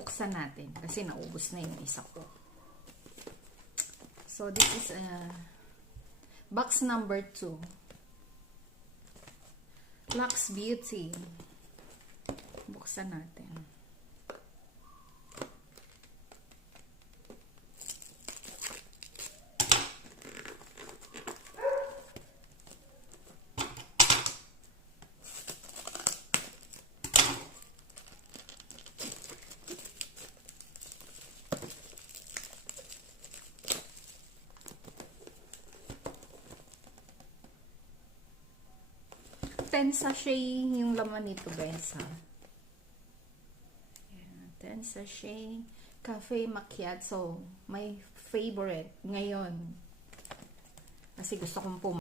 buksan natin kasi naubos na yung isa ko. So, this is box number 2. Lux Beauty. Buksan natin. Ten sachet yung laman nito, guys, ha. Ayan, 10 sachet cafe macchiato. My favorite ngayon. Kasi gusto kong